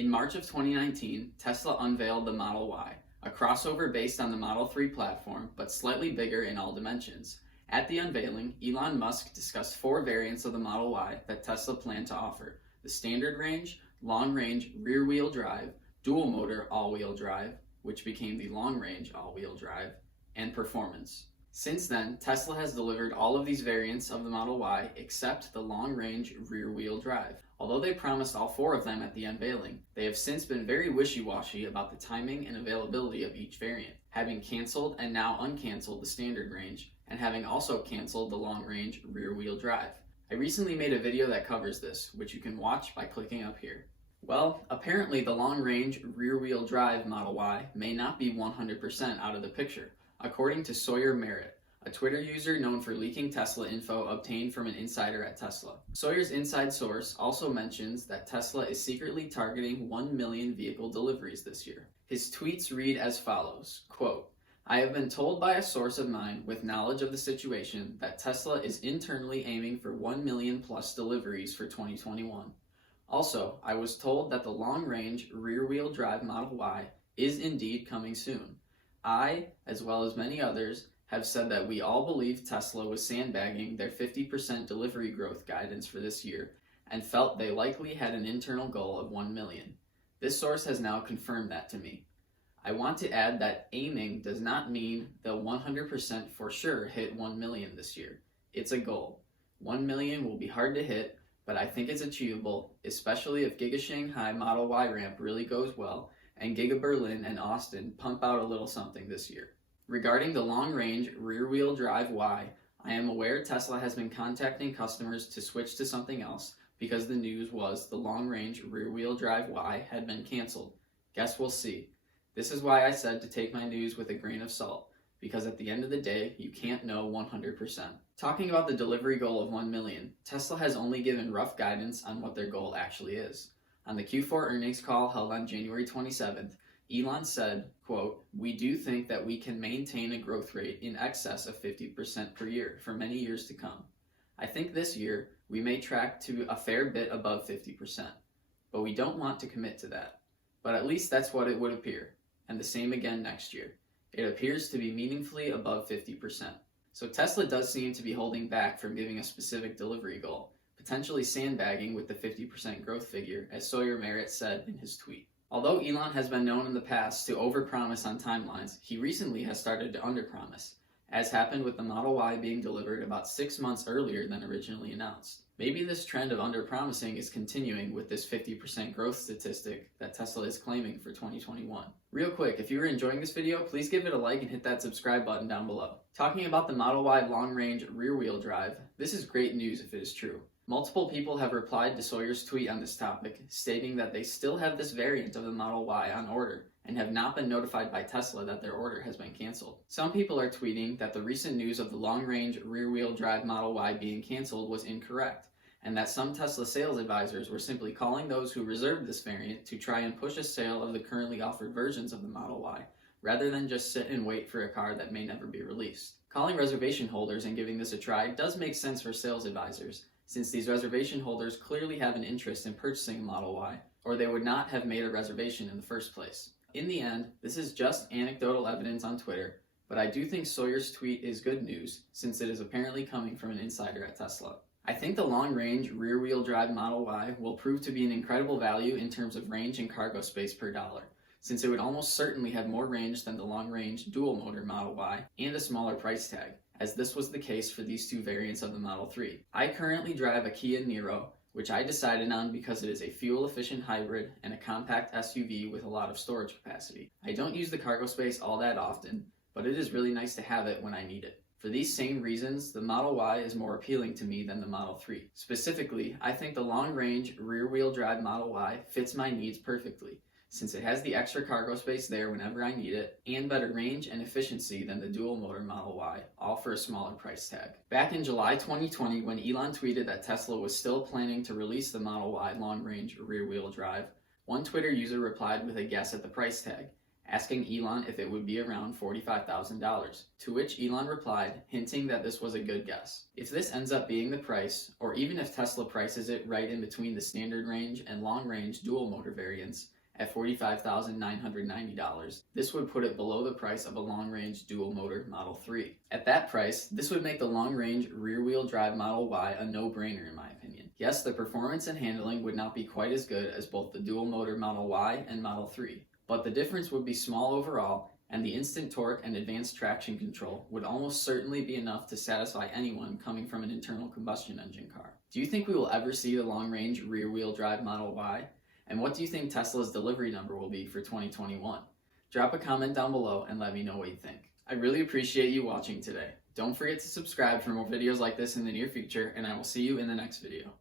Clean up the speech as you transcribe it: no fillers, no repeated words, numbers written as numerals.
In March of 2019, Tesla unveiled the Model Y, a crossover based on the Model 3 platform, but slightly bigger in all dimensions. At the unveiling, Elon Musk discussed 4 variants of the Model Y that Tesla planned to offer: the standard range, long range rear-wheel drive, dual motor all-wheel drive, which became the long range all-wheel drive, and performance. Since then, Tesla has delivered all of these variants of the Model Y except the long-range rear-wheel drive. Although they promised all 4 of them at the unveiling, they have since been very wishy-washy about the timing and availability of each variant, having canceled and now uncanceled the standard range, and having also canceled the long-range rear-wheel drive. I recently made a video that covers this, which you can watch by clicking up here. Well, apparently the long-range rear-wheel drive Model Y may not be 100% out of the picture, according to Sawyer Merritt, a Twitter user known for leaking Tesla info obtained from an insider at Tesla. Sawyer's inside source also mentions that Tesla is secretly targeting 1 million vehicle deliveries this year. His tweets read as follows, quote, "I have been told by a source of mine with knowledge of the situation that Tesla is internally aiming for 1 million plus deliveries for 2021. Also, I was told that the long-range rear-wheel drive Model Y is indeed coming soon. I, as well as many others, have said that we all believe Tesla was sandbagging their 50% delivery growth guidance for this year and felt they likely had an internal goal of 1 million. This source has now confirmed that to me. I want to add that aiming does not mean they'll 100% for sure hit 1 million this year. It's a goal. 1 million will be hard to hit, but I think it's achievable, especially if Giga Shanghai Model Y ramp really goes well and Giga Berlin and Austin pump out a little something this year." Regarding the long-range rear-wheel drive Y, I am aware Tesla has been contacting customers to switch to something else because the news was the long-range rear-wheel drive Y had been canceled. Guess we'll see. This is why I said to take my news with a grain of salt, because at the end of the day, you can't know 100%. Talking about the delivery goal of 1 million, Tesla has only given rough guidance on what their goal actually is. On the Q4 earnings call held on January 27th, Elon said, quote, "We do think that we can maintain a growth rate in excess of 50% per year for many years to come. I think this year we may track to a fair bit above 50%, but we don't want to commit to that. But at least that's what it would appear, and the same again next year. It appears to be meaningfully above 50%. So Tesla does seem to be holding back from giving a specific delivery goal, potentially sandbagging with the 50% growth figure, as Sawyer Merritt said in his tweet. Although Elon has been known in the past to overpromise on timelines, he recently has started to underpromise, as happened with the Model Y being delivered about 6 months earlier than originally announced. Maybe this trend of underpromising is continuing with this 50% growth statistic that Tesla is claiming for 2021. Real quick, if you were enjoying this video, please give it a like and hit that subscribe button down below. Talking about the Model Y long-range rear-wheel drive, this is great news if it is true. Multiple people have replied to Sawyer's tweet on this topic, stating that they still have this variant of the Model Y on order and have not been notified by Tesla that their order has been canceled. Some people are tweeting that the recent news of the long-range rear-wheel drive Model Y being canceled was incorrect, and that some Tesla sales advisors were simply calling those who reserved this variant to try and push a sale of the currently offered versions of the Model Y, rather than just sit and wait for a car that may never be released. Calling reservation holders and giving this a try does make sense for sales advisors, since these reservation holders clearly have an interest in purchasing a Model Y, or they would not have made a reservation in the first place. In the end, this is just anecdotal evidence on Twitter, but I do think Sawyer's tweet is good news, since it is apparently coming from an insider at Tesla. I think the long-range rear-wheel drive Model Y will prove to be an incredible value in terms of range and cargo space per dollar, since it would almost certainly have more range than the long-range dual-motor Model Y and a smaller price tag, as this was the case for these 2 variants of the Model 3. I currently drive a Kia Niro, which I decided on because it is a fuel-efficient hybrid and a compact SUV with a lot of storage capacity. I don't use the cargo space all that often, but it is really nice to have it when I need it. For these same reasons, the Model Y is more appealing to me than the Model 3. Specifically, I think the long-range rear-wheel drive Model Y fits my needs perfectly, since it has the extra cargo space there whenever I need it, and better range and efficiency than the dual-motor Model Y, all for a smaller price tag. Back in July 2020, when Elon tweeted that Tesla was still planning to release the Model Y long-range rear-wheel drive, one Twitter user replied with a guess at the price tag, asking Elon if it would be around $45,000, to which Elon replied, hinting that this was a good guess. If this ends up being the price, or even if Tesla prices it right in between the standard range and long-range dual-motor variants, at $45,990, this would put it below the price of a long-range dual-motor Model 3. At that price, this would make the long-range rear-wheel drive Model Y a no-brainer in my opinion. Yes, the performance and handling would not be quite as good as both the dual-motor Model Y and Model 3, but the difference would be small overall, and the instant torque and advanced traction control would almost certainly be enough to satisfy anyone coming from an internal combustion engine car. Do you think we will ever see the long-range rear-wheel drive Model Y? And what do you think Tesla's delivery number will be for 2021? Drop a comment down below and let me know what you think. I really appreciate you watching today. Don't forget to subscribe for more videos like this in the near future, and I will see you in the next video.